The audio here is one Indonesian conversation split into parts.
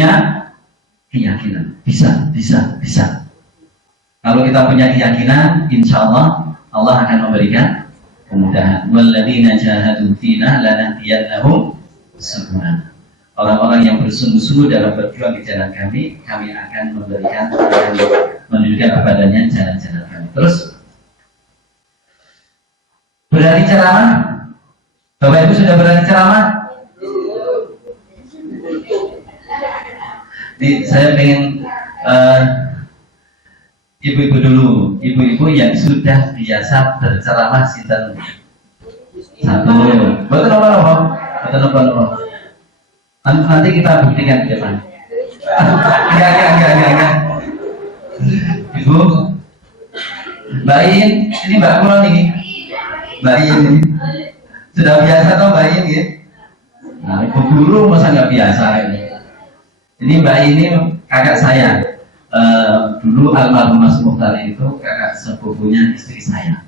punya keyakinan. Bisa. Kalau kita punya keyakinan, insya Allah Allah akan memberikan kemudahan. Walladzina jahadu fina lanahdiyannahum subulana. Orang-orang yang bersungguh-sungguh dalam berjuang di jalan kami akan memberikan menunjukkan kepadanya jalan-jalan kami. Terus berani ceramah. Bapak Ibu sudah berani ceramah? Ini saya pengen ibu-ibu dulu, ibu-ibu yang sudah biasa berceramah sinten satu, betul apa? Nanti kita buktikan di depan. Enggak. Ibu, Mbak In, ini Mbak Kulon nih. Mbak In ini sudah biasa toh Mbak In ya? Nah, ibu guru masa nggak biasa ini. Ini Mbak ini kakak saya. Dulu almarhum Mas Mukhtar itu kakak sepupunya istri saya.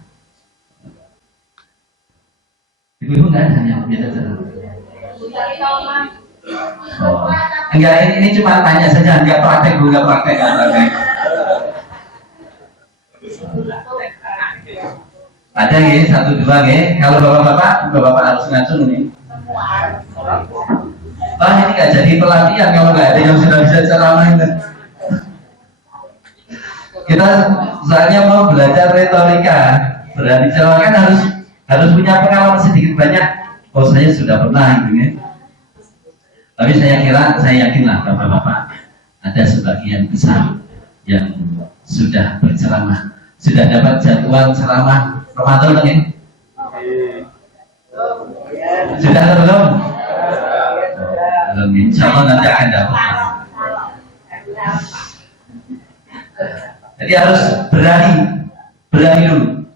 Ibu nggak ada yang biasa cerita. Oh. Enggak, ini cuma tanya saja, nggak praktek. Ada ya, 1, 2 ya. Kalau bapak-bapak harus ngacung nih. Ini nggak jadi pelatihan kalau nggak ada yang sudah bisa ceramah itu. Kita soalnya mau belajar retorika, berani ceramah kan harus punya pengalaman sedikit banyak. Oh, saya sudah pernah gitu ya. Tapi saya yakinlah bapak-bapak ada sebagian besar yang sudah berceramah, sudah dapat jadwal ceramah Ramadan kan ya? Sudah atau belum? Belum, insya Allah nanti akan dapat. Jadi harus berani dulu.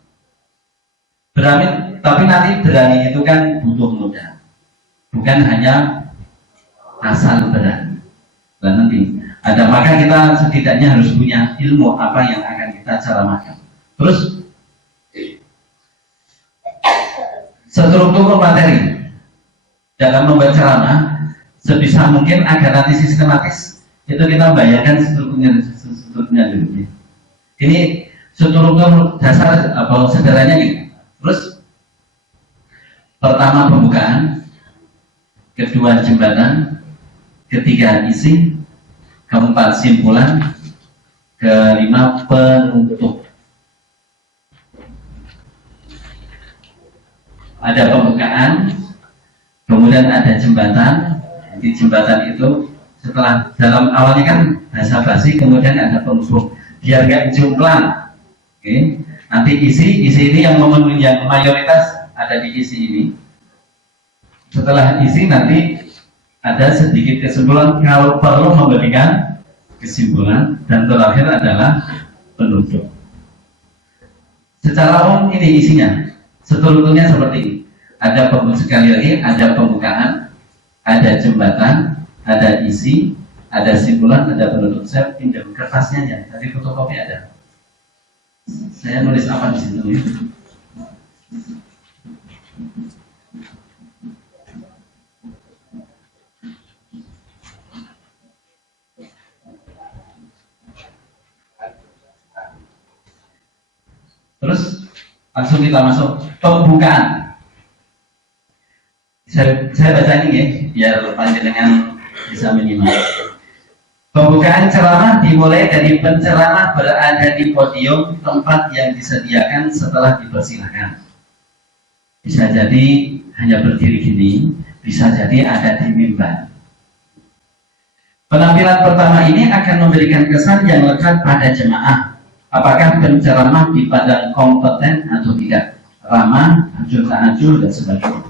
Berani, tapi nanti berani itu kan butuh modal, bukan hanya asal berani. Dan nanti ada, maka kita setidaknya harus punya ilmu apa yang akan kita ceramahkan. Terus struktur materi dalam membuat ceramah sebisa mungkin agar nanti sistematis itu kita bayangkan strukturnya dulu. Ini struktur dasar apa sederhananya gitu. Terus pertama pembukaan, kedua jembatan, ketiga isi, keempat simpulan, kelima penutup. Ada pembukaan, kemudian ada jembatan. Di jembatan itu setelah dalam awalnya kan basa-basi, kemudian ada penutup biar nggak jomplang. Oke. Nanti isi ini yang memenuhi, yang mayoritas ada di isi ini. Setelah isi nanti ada sedikit kesimpulan kalau perlu memberikan kesimpulan, dan terakhir adalah penutup. Secara umum ini isinya, strukturnya seperti ini. Ada sekali lagi, ada pembukaan, ada jembatan, ada isi, ada simpulan, ada penutup. Saya pinjam kertasnya ya, tadi fotokopi ada. Saya nulis apa di situ ya? Terus langsung kita masuk pembukaan. Saya baca ini ya, biar panjenengan bisa menyimak. Pembukaan ceramah dimulai dari penceramah berada di podium tempat yang disediakan setelah dipersilakan. Bisa jadi hanya berdiri gini, bisa jadi ada di mimbar. Penampilan pertama ini akan memberikan kesan yang lekat pada jemaah. Apakah penceramah dipandang kompeten atau tidak, ramah, acuh tak acuh, dan sebagainya.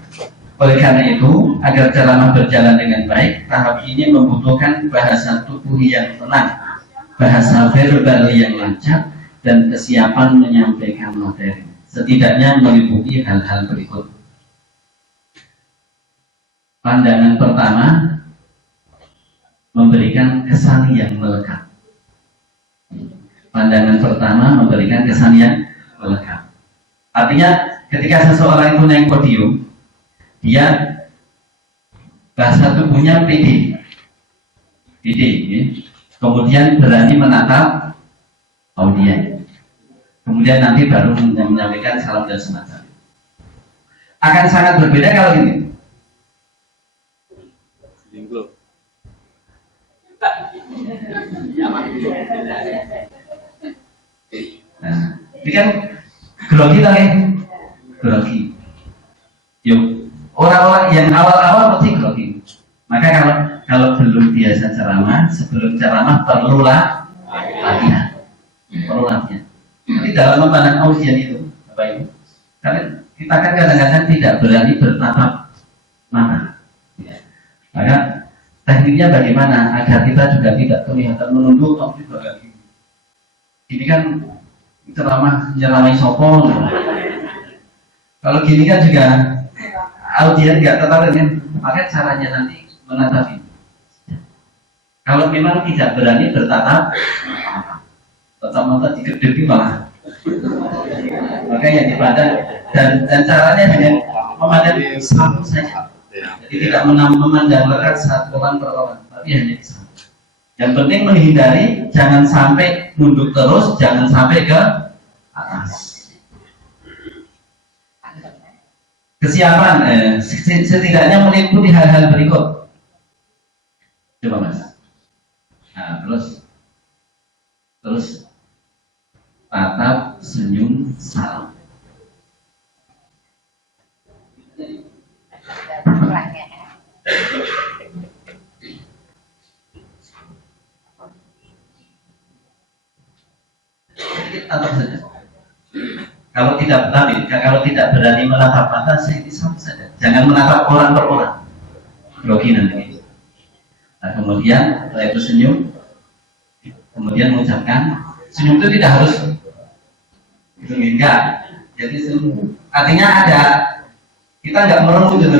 Oleh karena itu, agar ceramah berjalan dengan baik, tahap ini membutuhkan bahasa tubuh yang tenang, bahasa verbal yang lancar, dan kesiapan menyampaikan materi. Setidaknya meliputi hal-hal berikut. Pandangan pertama, memberikan kesan yang melekat. Pandangan pertama memberikan kesan yang melekat. Artinya, ketika seseorang itu naik podium, dia bahasa tubuhnya pede, ide, ya. Kemudian berani menatap audien, kemudian nanti baru menyampaikan salam dan semacam. Akan sangat berbeda kalau ini. Nah, ini kan grogi tadi, grogi. Yuk, orang-orang yang awal-awal pasti grogi. Maka kalau belum biasa ceramah, sebelum ceramah perlulah latihan, perlu latihan. Tapi dalam memandang audien itu, Bapak Ibu, karena kita kan kadang-kadang tidak berani bertatap mata. Ya. Maka tekniknya bagaimana agar kita juga tidak kelihatan menunduk, tapi juga gini. Ini kan ceramah nyeramai sopon. Kalau gini kan juga audien nggak tertarik kan, maka caranya nanti menatapi. Kalau memang tidak berani bertatap mata digedegi malah, maka yang dipandang dan caranya dengan memandang satu saja. Jadi tidak memandang satu orang per orang, tapi hanya satu. Yang penting menghindari, jangan sampai nunduk terus, jangan sampai ke atas. Kesiapan setidaknya meliputi hal-hal berikut. Coba Mas. Nah, terus tatap, senyum, salam. Tatap saja. Kalau tidak berani menatap mata, saya sama saja. Jangan menatap orang per orang. Grogi nanti. Nah, kemudian setelah itu senyum, kemudian mengucapkan senyum itu tidak harus gitu, enggak. Jadi senyum artinya ada, kita nggak meremut gitu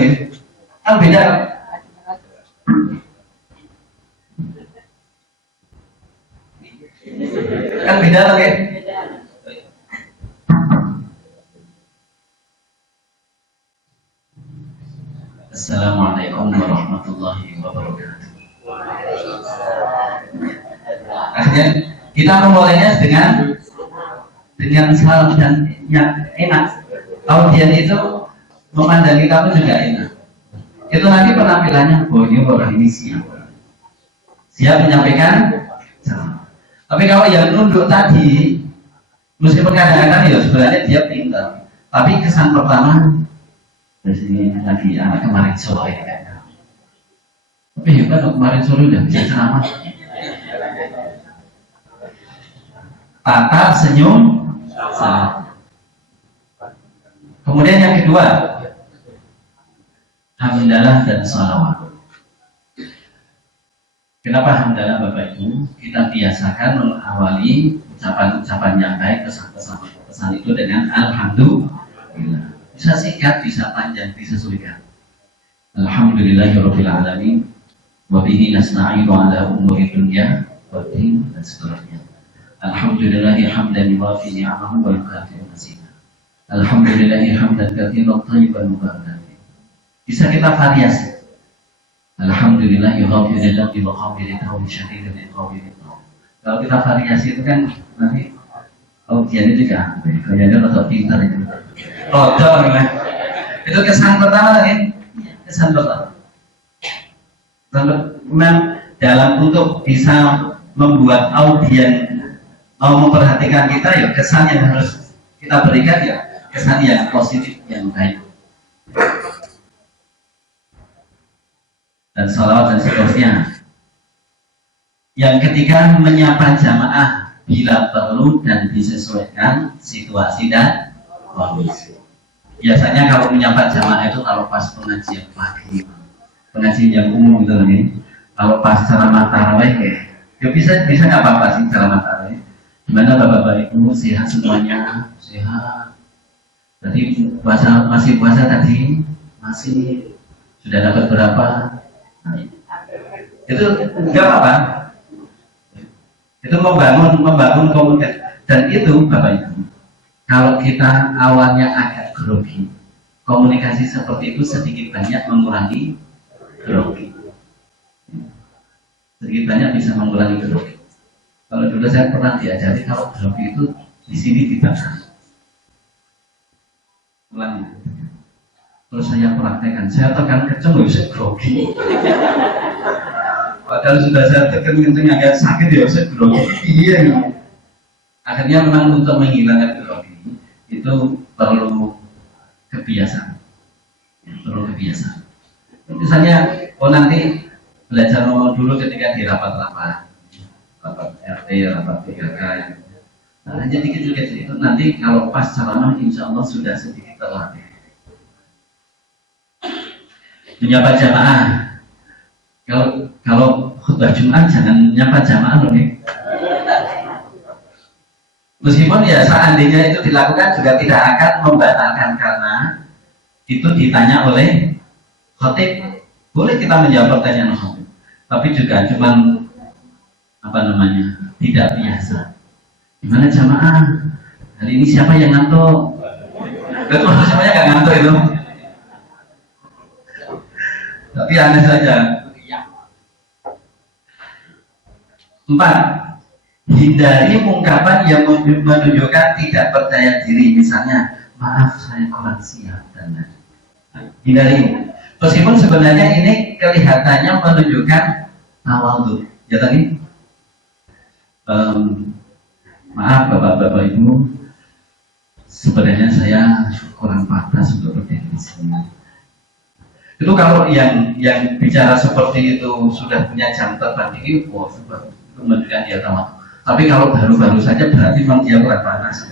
kan beda. Kan beda loh ya. Assalamualaikum warahmatullahi wabarakatuh. Akhirnya kita memulainya dengan salam dan yang enak. Audien itu memandangi kamu juga enak. Itu nanti penampilannya, orang ini siap menyampaikan. Tapi kalau yang nunduk tadi, meskipun kadang-kadang ya sebenarnya dia pintar, tapi kesan pertama dari sini lagi anak kemarin sore kayaknya. Tapi hebat kemarin sore udah bisa ceramah. Tatap, senyum, salam. Kemudian yang kedua, hamdalah dan salawat. Kenapa hamdalah Bapak Ibu? Kita biasakan mengawali ucapan-ucapan yang baik, pesan itu dengan alhamdulillah. Bisa singkat, bisa panjang, disesuaikan. Alhamdulillahirabbil alamin wa bihi nasta'inu ala umuri dunya waddin dan seterusnya. Alhamdulillahi hamdan yuwafi ni'amahu wa yukafi'u mazida. Alhamdulillahi hamdan katsiran thayyiban mubarakan. Bisa kita variasi. Alhamdulillahi ghafiril dzambi wa qabilit tawbi syadidil iqabi. Kalau kita variasi itu kan nanti audien juga kayaknya rada pintar itu. Rodo itu kesan pertama lagi, kesan pertama. Memang dalam untuk bisa membuat audien mau memperhatikan kita ya kesan yang harus kita berikan ya kesan yang positif yang baik. Dan salawat dan seterusnya. Yang ketiga menyapa jamaah bila perlu dan disesuaikan situasi dan kondisi. Biasanya kalau menyapa jamaah itu kalau pas pengajian pagi, pengajian yang umum itu nih. Kalau pas ceramah tarawih ya bisa nggak apa-apa sih ceramah tarawih. Gimana bapak-bapak ibu sehat semuanya? Sehat. Tadi masih puasa tadi? Masih. Sudah dapat berapa? Nah, itu nggak apa-apa. Itu membangun komunikasi. Dan itu bapak ibu, kalau kita awalnya agak grogi, komunikasi seperti itu sedikit banyak mengurangi grogi. sedikit banyak bisa mengurangi grogi. Kalau dulu saya pernah diajari kalau grogi itu di sini dibakar. Ulangi. Terus saya praktekkan, saya tekan kenceng bisa grogi. Padahal sudah saya tekan kenceng agak sakit ya bisa grogi. Iya. Akhirnya memang untuk menghilangkan grogi itu perlu kebiasaan. Perlu kebiasaan. Misalnya, nanti belajar ngomong dulu ketika di rapat-rapat RT, rapat PKK. Nah, jadi kecil-kecil itu nanti kalau pas ceramah insya Allah sudah sedikit terlatih. Menyapa jamaah. Kalau khutbah Jumat jangan menyapa jamaah loh nih. Meskipun ya seandainya itu dilakukan juga tidak akan membatalkan karena itu ditanya oleh khatib. Boleh kita menjawab pertanyaan khatib. Tapi juga cuman tidak biasa. Gimana jamaah? Hari ini siapa yang ngantuk? Itu semuanya nggak ngantuk itu. Tapi aneh saja. 4. Hindari ungkapan yang menunjukkan tidak percaya diri. Misalnya, maaf saya kurang siap dan lain. Hindari. Meskipun sebenarnya ini kelihatannya menunjukkan tawadhu. Ya tadi. Maaf bapak-bapak ibu, sebenarnya saya kurang pantas untuk berdiri di sini. Itu kalau yang bicara seperti itu sudah punya jam terbang tinggi, itu menunjukkan dia tawadhu. Tapi kalau baru-baru saja berarti memang dia kurang panas.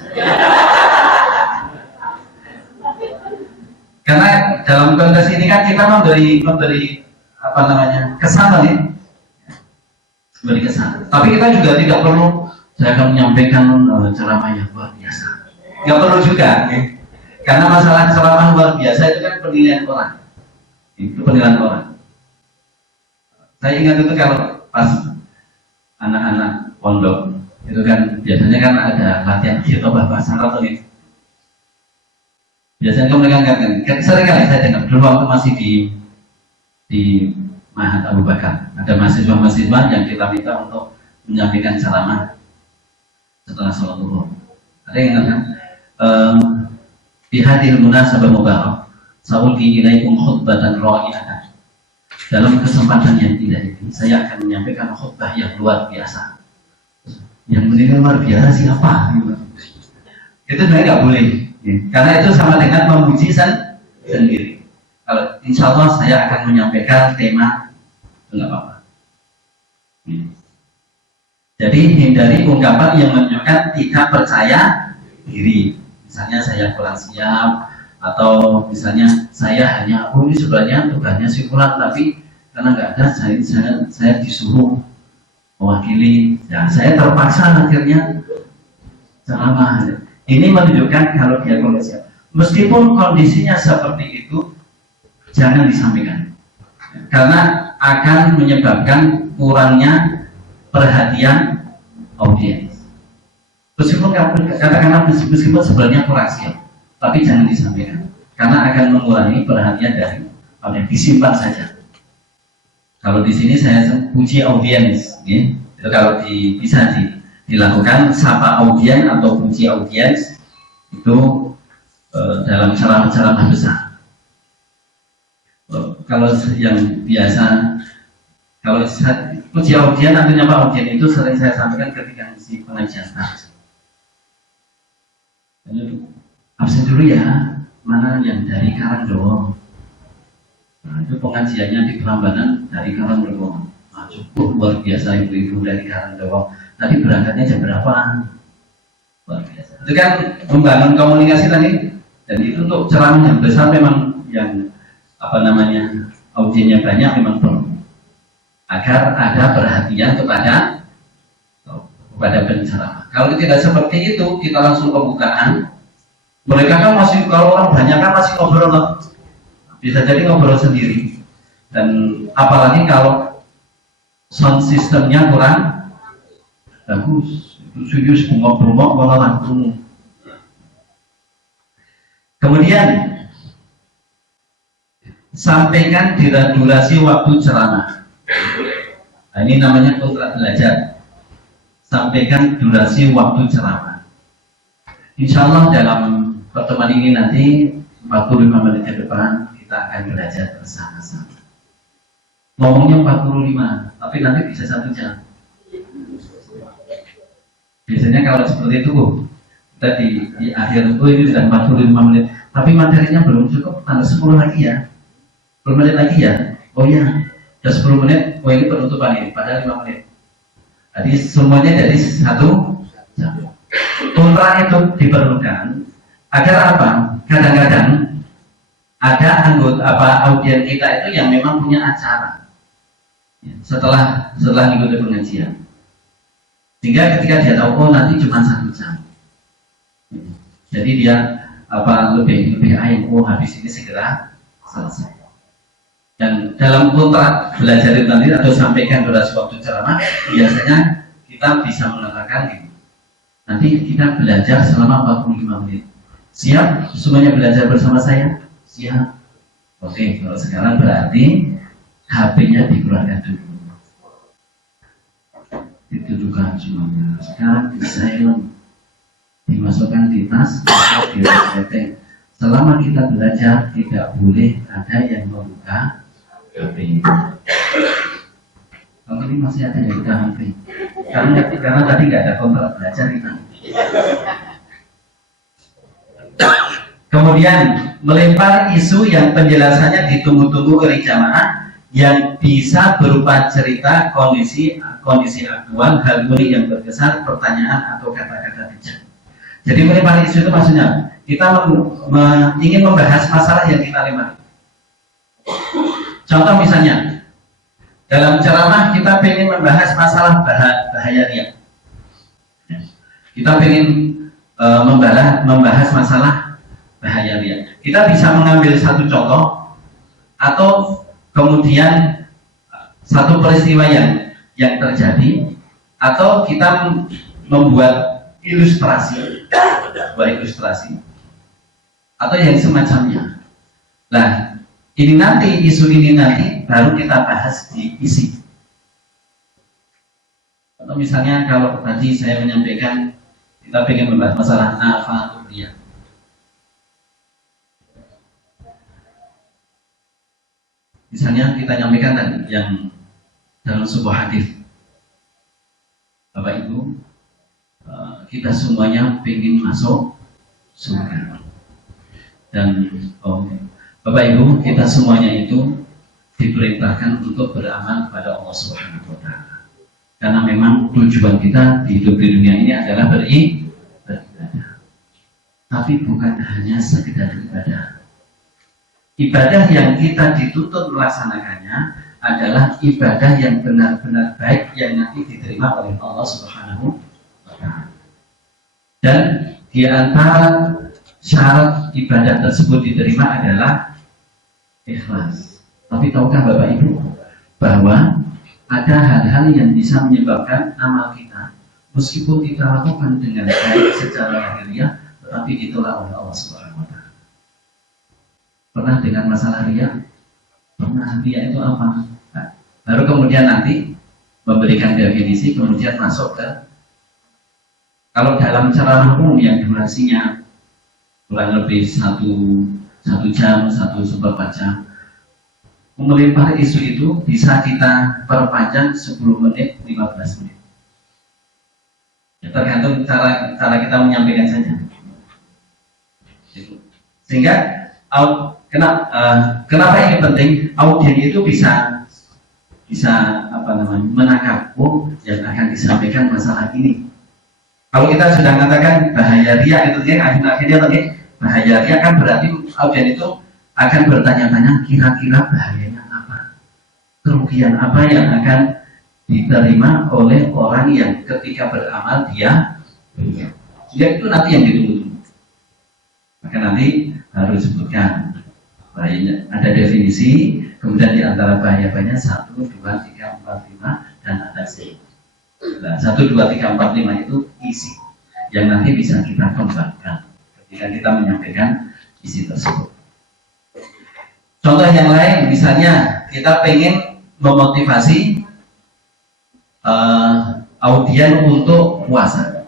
Karena dalam konteks ini kan kita memberi kesan nih, memberi kesan. Tapi kita juga tidak perlu saya akan menyampaikan ceramah yang luar biasa. Nggak perlu juga, ya. Karena masalah ceramah luar biasa itu kan penilaian orang. Itu penilaian orang. Saya ingat itu kalau pas anak-anak pondok itu kan biasanya kan ada latihan khitbah bahasa Arab nih. Biasanya mereka katakan, sering kali saya dengar dulu waktu masih di Mahat Abu Bakar, ada mahasiswa-mahasiswa yang kita minta untuk menyampaikan ceramah setelah sholat zuhur. Ada yang katakan, di hadil munasabah mubarak, sa'ulki ilaikum khutbatan ra'i'atan. Dalam kesempatan yang tidak ini, saya akan menyampaikan khutbah yang luar biasa. Yang menilai luar biasa siapa? Itu sebenarnya nggak boleh. Karena itu sama dengan memuji sendiri. Kalau insya Allah saya akan menyampaikan tema, enggak apa-apa. Jadi hindari ungkapan yang menunjukkan tidak percaya diri. Misalnya saya kurang siap, atau misalnya saya hanya ini sebenarnya tugasnya si kurang, tapi karena nggak ada saya disuruh mewakili. Ya, saya terpaksa akhirnya ceramah. Ini menunjukkan kalau dia kurang siap. Meskipun kondisinya seperti itu, jangan disampaikan. Karena akan menyebabkan kurangnya perhatian audiens. Meskipun katakanlah meskipun sebenarnya kurang siap, tapi jangan disampaikan. Karena akan mengurangi perhatian dari audiens. Disimpan saja. Kalau di sini saya puji audiens, ya. Itu kalau bisa dilakukan sapa audiens atau puji audiens itu dalam ceramah-ceramah besar. Kalau yang biasa, kalau puji audiens artinya apa? Audiens itu sering saya sampaikan ketika isi pengajian tahajud. Absen dulu ya, mana yang dari Karangdowo. Nah, itu pengajiannya di Prambanan dari Karangdowo. Nah, cukup luar biasa ibu-ibu dari Karangdowo. Tadi berangkatnya jam berapa? Luar biasa. Itu kan membangun komunikasi tadi. Dan itu untuk ceramah yang besar memang yang audiennya banyak memang perlu. Agar ada perhatian kepada penceramah. Kalau tidak seperti itu, kita langsung pembukaan. Mereka kan masih, kalau orang banyak kan masih ngobrol, bisa jadi ngobrol sendiri. Dan apalagi kalau sound systemnya kurang bagus, itu serius bungok-bungok malah langsung. Kemudian sampaikan durasi waktu ceramah. Nah, ini namanya kontrak belajar. Sampaikan durasi waktu ceramah. Insya Allah dalam pertemuan ini nanti 45 menit ke depan kita akan belajar bersama-sama. Ngomongnya 45, tapi nanti bisa 1 jam. Biasanya kalau seperti itu, kita di akhir itu ini sudah 45 menit, tapi materinya belum cukup, tambah 10 lagi ya. 10 menit lagi ya. Oh iya, sudah 10 menit, oh ini penutupan ini, padahal 5 menit. Jadi semuanya jadi 1 jam. Kontrak itu diperlukan agar apa? Kadang-kadang ada anggota audien kita itu yang memang punya acara setelah mengikuti pengajian, sehingga ketika dia tahu oh nanti cuma 1 jam, jadi dia lebih ayam, oh habis ini segera selesai. Dan dalam kontrak belajar itu nanti atau sampaikan durasi waktu ceramah, biasanya kita bisa mengatakan gitu, nanti kita belajar selama 45 menit. Siap? Semuanya belajar bersama saya? Siap. Oke, kalau sekarang berarti HP-nya dikeluarkan dulu, dituduhkan semuanya. Sekarang di silent, dimasukkan di tas atau di resleting. Selama kita belajar tidak boleh ada yang membuka HP. Kalau ini masih ada yang buka HP, karena tadi nggak ada kontrak belajar kita. Kemudian melempar isu yang penjelasannya ditunggu-tunggu oleh jamaah, yang bisa berupa cerita, kondisi aktual, hal unik yang berkesan, pertanyaan atau kata-kata bijak. Jadi melempar isu itu maksudnya kita ingin membahas masalah yang kita lempar. Contoh misalnya dalam ceramah kita ingin membahas masalah bahaya riya. Kita ingin membahas masalah bahaya riya. Kita bisa mengambil satu contoh atau kemudian satu peristiwa yang terjadi, atau kita membuat ilustrasi, atau yang semacamnya. Nah, ini nanti isu ini nanti baru kita bahas di isi. Atau misalnya kalau tadi saya menyampaikan kita ingin membahas masalah nafatul riya. Misalnya kita nyampaikan tadi yang dalam sebuah hadis, Bapak Ibu, kita semuanya ingin masuk surga. Dan Bapak Ibu, kita semuanya itu diperintahkan untuk beramal kepada Allah Subhanahu wa Ta'ala. Karena memang tujuan kita di hidup di dunia ini adalah beribadah. Tapi bukan hanya sekedar ibadah. Ibadah yang kita dituntut melaksanakannya adalah ibadah yang benar-benar baik, yang nanti diterima oleh Allah Subhanahu wa Ta'ala. Dan di antara syarat ibadah tersebut diterima adalah ikhlas. Tapi tahukah Bapak Ibu bahwa ada hal-hal yang bisa menyebabkan amal kita, meskipun kita lakukan dengan baik secara lahiriah, tetapi ditolak oleh Allah Subhanahu wa Ta'ala. Pernah dengar masalah riya? Pernah. Riya itu apa? Nah, baru kemudian nanti memberikan definisi, kemudian masuk ke, kalau dalam ceramah umum yang durasinya kurang lebih satu jam, 1/4 jam, melempar isu itu bisa kita perpanjang 10 menit, 15 menit. Ya, tergantung cara kita menyampaikan saja. Sehingga kenapa ini penting? Audien itu bisa menangkap yang akan disampaikan masalah ini. Kalau kita sudah mengatakan bahaya riya itu akhirnya bahaya riya kan berarti audien itu akan bertanya-tanya kira-kira bahayanya apa, kerugian apa yang akan diterima oleh orang yang ketika beramal dia riya. Itu nanti yang ditunggu. Maka nanti harus disebutkan bahayanya, ada definisi, kemudian di antara bahaya-bahayanya 1, 2, 3, 4, 5 dan ada C. Nah, 1, 2, 3, 4, 5 itu isi yang nanti bisa kita kembangkan ketika kita menyampaikan isi tersebut. Contoh yang lain, misalnya kita pengen memotivasi audien untuk puasa.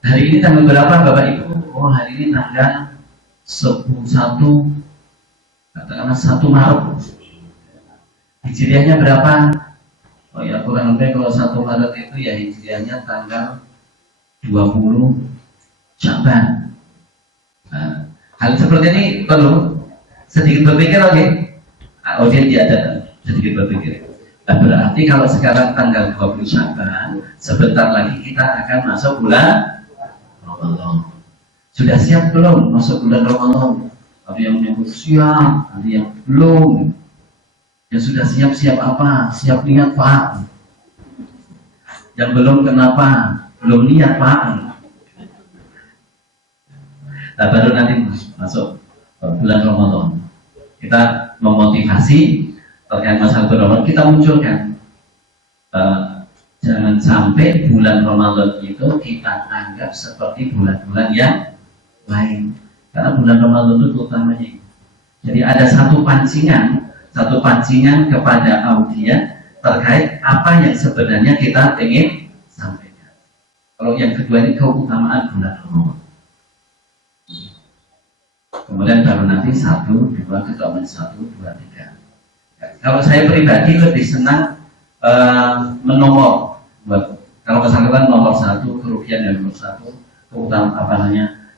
Hari ini tanggal berapa Bapak Ibu? Oh, hari ini tanggal 1, katakanlah 1 Maret. Hijriahnya berapa? Oh ya, kurang lebih kalau 1 Maret itu ya hijriahnya tanggal 20 Sya'ban. Nah, hal seperti ini perlu sedikit berpikir, oke? Audien diadakan sedikit berpikir. Nah, berarti kalau sekarang tanggal 20 Sya'ban, sebentar lagi kita akan masuk bulan Ramadan. Sudah siap belum masuk bulan Ramadan? Ada yang menyebut siap, ada yang belum. Yang sudah siap-siap apa? Siap niat Pak. Yang belum kenapa? Belum niat Pak. Nah, baru nanti masuk bulan Ramadan. Kita memotivasi terkait masalah Ramadan, kita munculkan. Jangan sampai bulan Ramadan itu kita anggap seperti bulan-bulan yang lain. Karena bulan Ramadan itu utamanya. Jadi ada satu pancingan kepada audien terkait apa yang sebenarnya kita ingin sampaikan. Kalau yang kedua ini keutamaan bulan Ramadan. Kemudian baru nanti 1, 2, keutamaan 1, 2, 3. Kalau saya pribadi lebih senang menomor. Kalau misalkan nomor 1, kerugian yang nomor 1,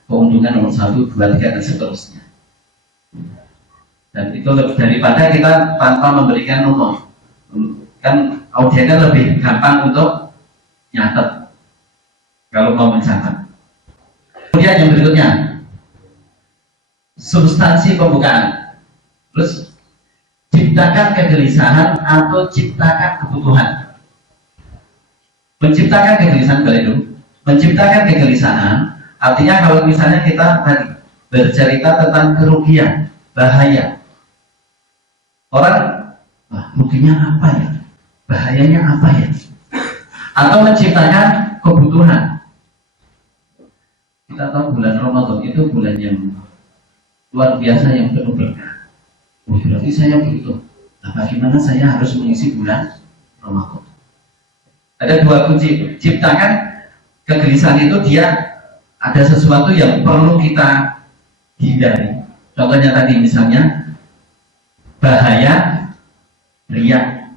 keuntungan nomor 1, 2, 3 dan seterusnya. Dan itu daripada kita tanpa memberikan nomor, kan audien kan lebih gampang untuk nyatet kalau mau mencatat. Kemudian yang berikutnya, substansi pembukaan. Terus ciptakan kegelisahan atau ciptakan kebutuhan. Menciptakan kegelisahan dulu. Menciptakan kegelisahan artinya kalau misalnya kita tadi bercerita tentang kerugian, bahaya. Orang, ruginya apa ya? Bahayanya apa ya? Atau menciptakan kebutuhan. Kita tahu bulan Ramadan itu bulan yang luar biasa, yang penuh berkah. Oh, berarti saya butuh. Nah, bagaimana saya harus mengisi bulan Ramadan? Ada 2 kunci. Ciptakan kegelisahan itu dia ada sesuatu yang perlu kita hindari. Contohnya tadi misalnya bahaya riya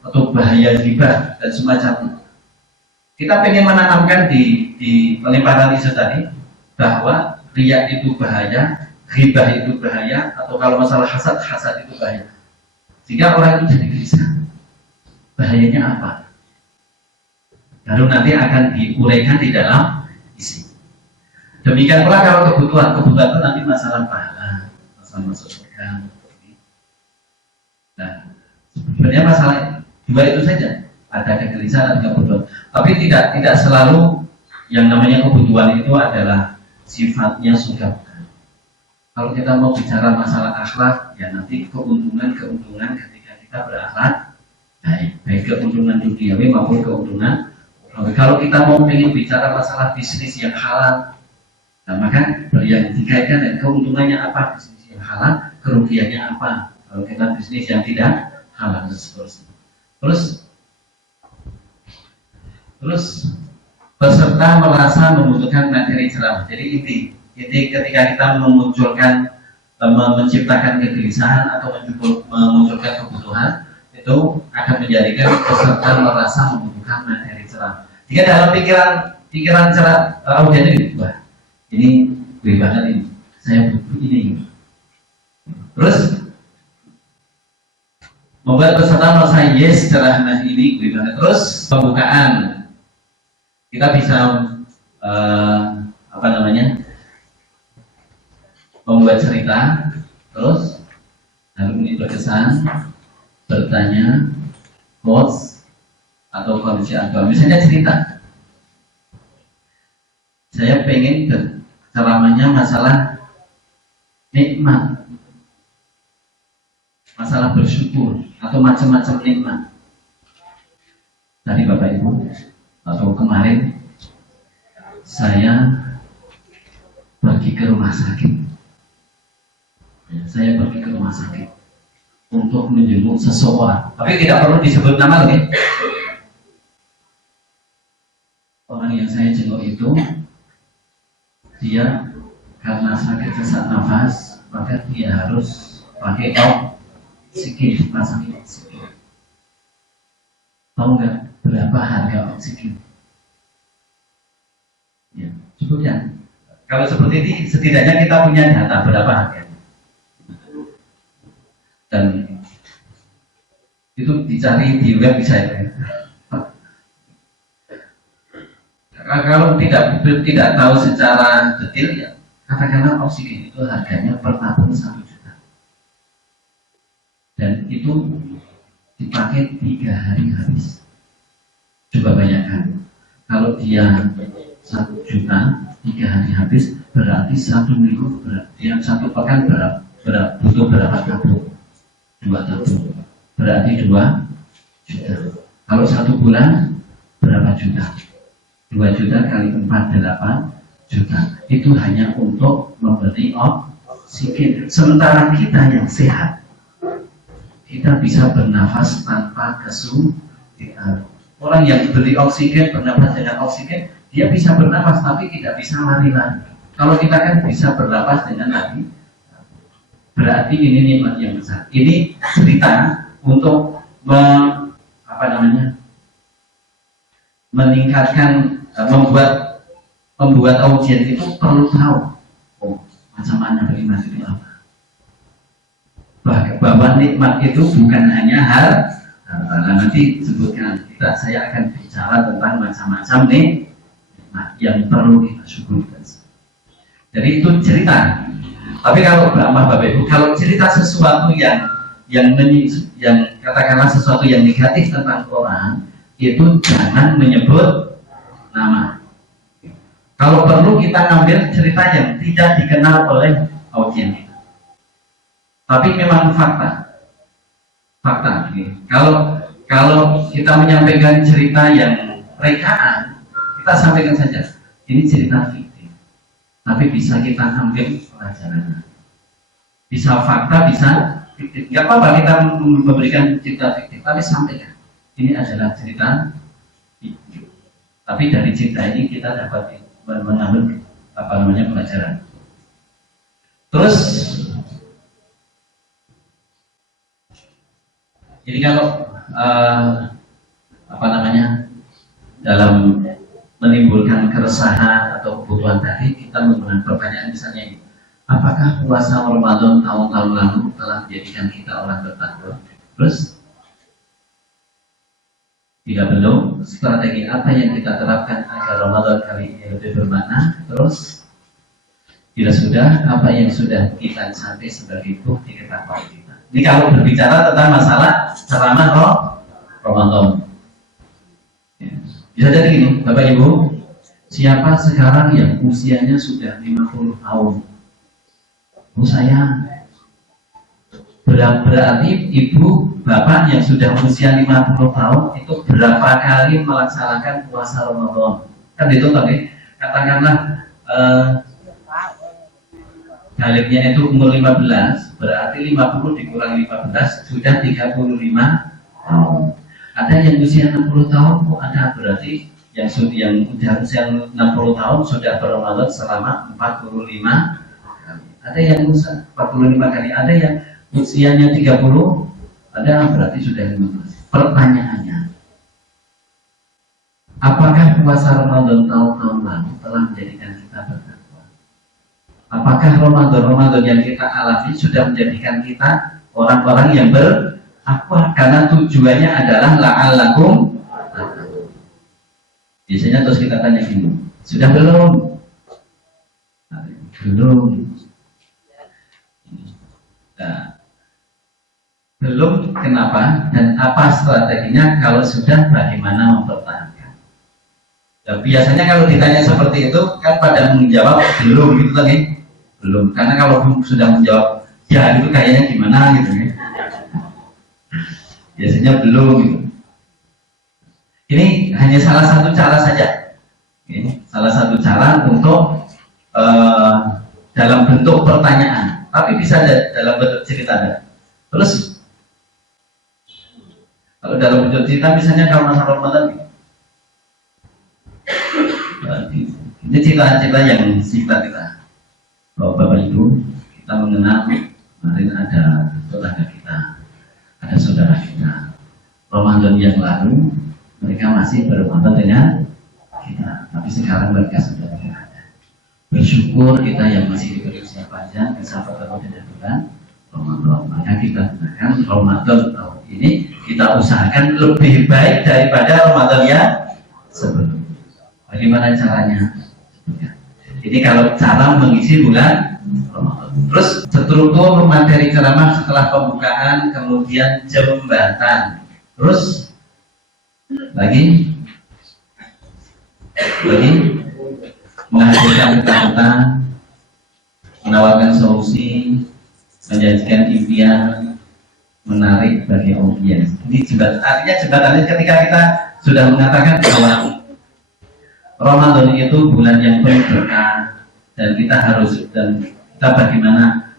atau bahaya riba dan semacamnya. Kita ingin menanamkan di pelemparan isu tadi bahwa riya itu bahaya, riba itu bahaya, atau kalau masalah hasad itu bahaya. Sehingga orang itu jadi gelisah. Bahayanya apa? Lalu nanti akan diuraikan di dalam isi. Demikian pula kalau kebutuhan itu nanti masalah pahala, masalah masuk surga. Nah, sebenarnya masalah 2 itu saja. Ada kegelisahan, ada kebutuhan. Tapi tidak selalu yang namanya kebutuhan itu adalah sifatnya sudah. Kalau kita mau bicara masalah akhlak, ya nanti keuntungan ketika kita berakhlak baik keuntungan duniawi maupun keuntungan. Kalau kita mau ingin bicara masalah bisnis yang halal, nah maka yang dikaitkan dengan keuntungannya apa, bisnis yang halal, kerugiannya apa kalau kita bisnis yang tidak halal dan seterusnya. Terus peserta merasa membutuhkan materi ceramah. Jadi inti ketika kita memunculkan, menciptakan kegelisahan atau memunculkan kebutuhan, itu akan menjadikan peserta merasa membutuhkan materi ceramah. Jika dalam pikiran audien ini, wah ini gue banget ini, saya butuh ini. Terus membuat peserta merasa yes, ceramah ini gue banget. Terus pembukaan, kita bisa membuat cerita, terus lalu ini berkesan, bertanya, quotes atau kondisi agama. Misalnya cerita, saya pengen ceramahnya masalah nikmat, masalah bersyukur atau macam-macam nikmat. Tadi Bapak Ibu atau kemarin saya pergi ke rumah sakit. untuk menjenguk seseorang, tapi tidak perlu disebut nama lagi. Orang yang saya jenguk itu dia karena sakit sesak nafas, maka dia harus pakai oksigen, dipasang oksigen. Tahu nggak berapa harga oksigen? Ya, cukup ya. Kalau seperti ini, setidaknya kita punya data berapa harganya. Dan itu dicari di web bisa ya. Kalau tidak tahu secara detail ya, katakanlah oksigen itu harganya per tabung 1 juta. Dan itu dipakai 3 hari habis. Coba bayangkan, kalau dia 1 juta 3 hari habis, berarti 1 minggu, dia 1 pekan butuh berapa tabung? 2 tabung, berarti 2 juta. Kalau 1 bulan berapa juta? 2 juta kali 4, 8 juta. Itu hanya untuk memberi oksigen. Sementara kita yang sehat, kita bisa bernafas tanpa kesulitan. Orang yang beri oksigen, bernafas dengan oksigen, dia bisa bernafas tapi tidak bisa lari-lari. Kalau kita kan bisa bernafas dengan lari, berarti ini nikmat yang besar. Ini cerita untuk meningkatkan, membuat audiens itu perlu tahu macam mana nikmat itu apa. Bahwa nikmat itu bukan hanya harta. Nanti sebutkan saya akan bicara tentang macam-macam nikmat yang perlu kita syukurkan. Jadi itu cerita. Tapi kalau Bapak Ibu, kalau cerita sesuatu yang katakanlah sesuatu yang negatif tentang orang, itu jangan menyebut nama. Kalau perlu kita ambil cerita yang tidak dikenal oleh audiens. Tapi memang fakta. Kalau kita menyampaikan cerita yang rekaan, kita sampaikan saja. Ini cerita fiktif. Tapi bisa kita ambil pelajaran. Bisa fakta, bisa fiktif. Gak apa-apa kita memberikan cerita fiktif, tapi sampaikan. Ini adalah cerita fiktif. Tapi dari cerita ini kita dapat mengambil pelajaran. Terus jadi kalau dalam menimbulkan keresahan atau kebutuhan tadi, kita menggunakan pertanyaan misalnya ini, apakah puasa Ramadan tahun-tahun lalu telah menjadikan kita orang bertakwa? Terus tidak belum, strategi apa yang kita terapkan agar Ramadan kali ini lebih bermakna? Terus tidak sudah, apa yang sudah kita sampai sebagai bukti ketakwaan kita? Ini kalau berbicara tentang masalah ceramah Ramadan. Ya. Bisa jadi gini, Bapak Ibu, siapa sekarang yang usianya sudah 50 tahun? Saya berarti ibu, bapak yang sudah usia 50 tahun itu berapa kali melaksanakan puasa Ramadan? Kan itu tadi, katakanlah baliknya itu umur 15, berarti 50 dikurangi 15 sudah 35 tahun. Ada yang usia 60 tahun, ada berarti yang udah usia 60 tahun sudah berramadan selama 45 kali. Ada yang usia 45 kali, ada yang usianya 30, ada berarti sudah 15. Pertanyaannya, apakah puasa Ramadan tahun-tahun lalu telah menjadikan kita bertakwa? Apakah Ramadan yang kita alami sudah menjadikan kita orang-orang yang bertakwa? Karena tujuannya adalah la'allakum. Biasanya terus kita tanya gini, sudah belum? Belum. Nah, belum kenapa dan apa strateginya? Kalau sudah, bagaimana mempertahankan? Nah, biasanya kalau ditanya seperti itu kan pada menjawab belum gitu lagi. Belum, karena kalau sudah menjawab ya itu kayaknya gimana gitu ya. Biasanya belum gitu. Ini hanya salah satu cara saja. Ini salah satu cara untuk dalam bentuk pertanyaan, tapi bisa dalam bentuk cerita. Terus Kalau dalam bentuk cerita misalnya kalau masa Ramadan, ini cerita-cerita yang singkat kita. Bahwa Bapak Ibu, kita mengenal kemarin ada tetangga kita, ada saudara kita. Ramadan yang lalu mereka masih berramadan dengan kita, tapi sekarang mereka sudah tidak ada. Bersyukur kita yang masih diberi usia panjang bisa bertemu dengan bulan Ramadan. Maka kita gunakan Ramadan tahun ini, kita usahakan lebih baik daripada Ramadan yang sebelumnya. Bagaimana caranya? Ini kalau cara mengisi bulan Ramadan. Terus struktur materi ceramah setelah pembukaan, kemudian jembatan. Terus lagi menghadirkan ketakutan, menawarkan solusi, menjanjikan impian, menarik bagi audiens. Ini jembatan. Artinya jembatannya ketika kita sudah mengatakan bahwa Ramadan itu bulan yang penuh berkah dan kita harus, dan kita bagaimana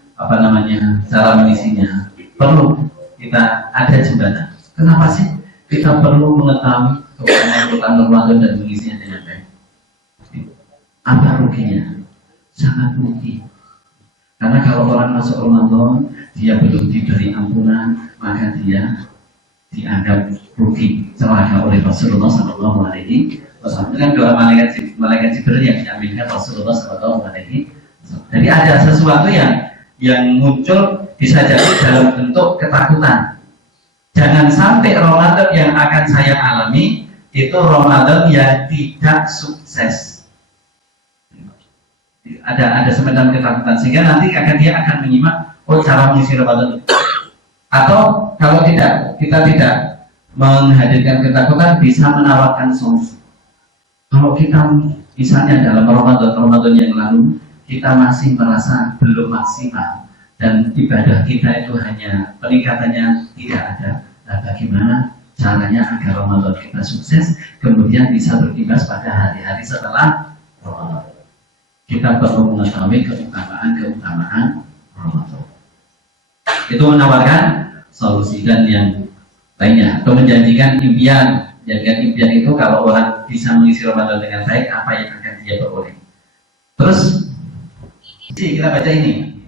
cara mengisinya, perlu kita ada jembatan. Kenapa sih kita perlu mengetahui keutamaan Ramadan dan mengisinya dengan baik? Apa ruginya? Sangat rugi. Karena kalau orang masuk Ramadan dia belum diberi ampunan, maka dia dianggap rugi, celaka oleh Rasulullah Sallallahu Alaihi Wasallam. Dengan doa malaikat Jibril yang diambilkan Rasulullah Sallallahu Alaihi Wasallam. Jadi ada sesuatu yang muncul bisa jadi dalam bentuk ketakutan. Jangan sampai Ramadan yang akan saya alami itu Ramadan yang tidak sukses. Ada semacam ketakutan sehingga nanti dia akan menyimak cara mengisi Ramadan. Atau kalau kita tidak menghadirkan ketakutan, bisa menawarkan solusi. Kalau kita misalnya dalam Ramadan yang lalu kita masih merasa belum maksimal dan ibadah kita itu hanya peningkatannya tidak ada, nah bagaimana caranya agar Ramadan kita sukses kemudian bisa berimbas pada hari-hari setelah Ramadan? Kita perlu mengetahui keutamaan Ramadan. Itu menawarkan solusi. Dan yang lainnya, atau menjanjikan impian. Menjanjikan impian itu kalau orang bisa mengisi Ramadan dengan baik, apa yang akan dia peroleh. Terus kita baca ini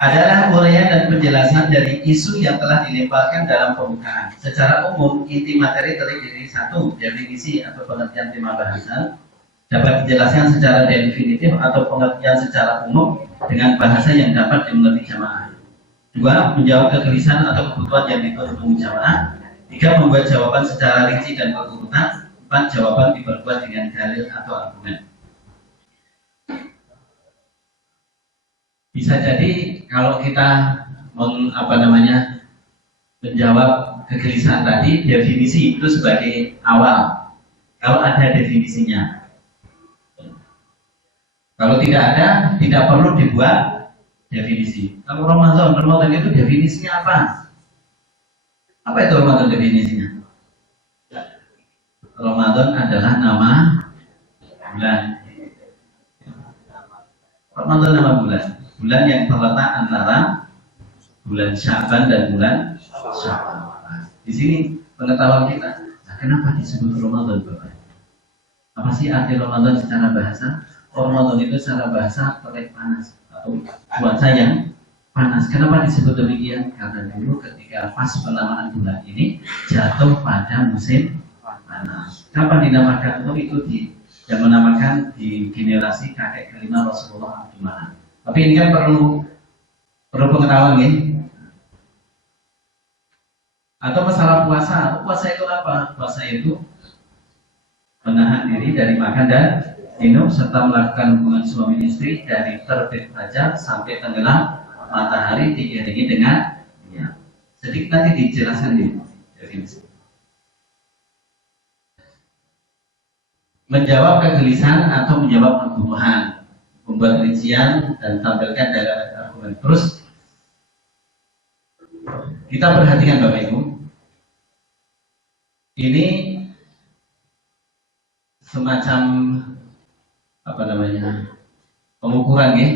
adalah uraian dan penjelasan dari isu yang telah dilemparkan dalam pembukaan. Secara umum, inti materi terdiri dari 1. Definisi atau pengertian tema bahasan dapat dijelaskan secara definitif atau pengertian secara umum dengan bahasa yang dapat dimengerti jamaah. 2. Menjawab kegelisahan atau kebutuhan yang ditunggu jamaah. 3. Membuat jawaban secara rinci dan berurutan. 4. Jawaban diperkuat dengan dalil atau argumen. Bisa jadi kalau kita menjawab kegelisahan tadi, definisi itu sebagai awal. Kalau ada definisinya. Kalau tidak ada, tidak perlu dibuat definisi. Kalau Ramadan itu definisinya apa? Apa itu Ramadan definisinya? Ramadan adalah nama bulan. Ramadan nama bulan. Bulan yang terletak antara bulan Sya'ban dan bulan Syawal. Di sini pengetahuan kita. Nah, kenapa disebut Ramadan, Bapak? Apa sih arti Ramadan secara bahasa? Ramadan itu secara bahasa terik panas atau cuaca yang panas. Kenapa disebut demikian? Karena dulu ketika pas penamaan bulan ini jatuh pada musim panas. Kapan dinamakan itu yang menamakan di generasi kakek kelima Rasulullah Abdullah. Tapi ini kan perlu pengetahuan nih. Atau masalah puasa. Puasa itu apa? Puasa itu menahan diri dari makan dan minum serta melakukan hubungan suami istri dari terbit fajar sampai tenggelam matahari diiringi dengan sedikit nanti dijelaskan di definisi. Menjawab kegelisahan atau menjawab kebutuhan, membuat rincian dan tampilkan dalam argumen. Terus kita perhatikan Bapak Ibu, ini semacam pengukuran ya,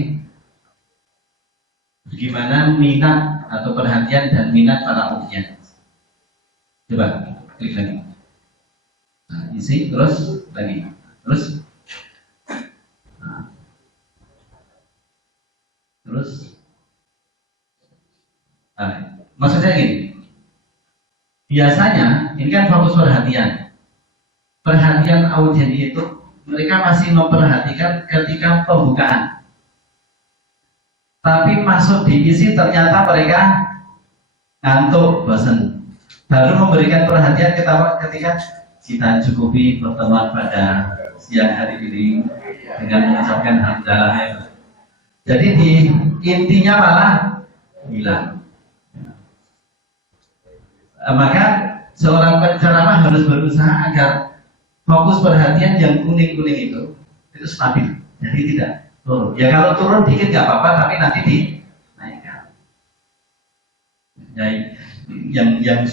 bagaimana minat atau perhatian dan minat para audiens. Coba klik lagi. Nah, isi terus lagi. Terus nah, terus maksud saya gini. Biasanya ini kan fokus perhatian. Perhatian audien itu mereka masih memperhatikan ketika pembukaan. Tapi masuk diisi ternyata mereka ngantuk, bosan. Baru memberikan perhatian ketika kita cukupi pertemuan pada siang hari ini dengan mengucapkan hamdalah. Jadi di intinya malah hilang. Maka seorang penceramah harus berusaha agar fokus perhatian yang kuning-kuning itu stabil, jadi tidak turun. Ya kalau turun dikit nggak apa-apa, tapi nanti dinaikkan. Ya, yang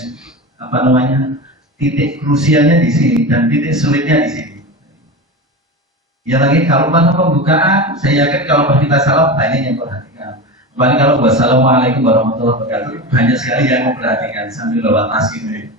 apa namanya, titik krusialnya di sini dan titik sulitnya di sini. Ya lagi kalau pas pembukaan, saya yakin kalau kita salam banyak yang perhatikan. Apalagi kalau wassalamualaikum warahmatullahi wabarakatuh, banyak sekali yang memperhatikan sambil lewat tas ini.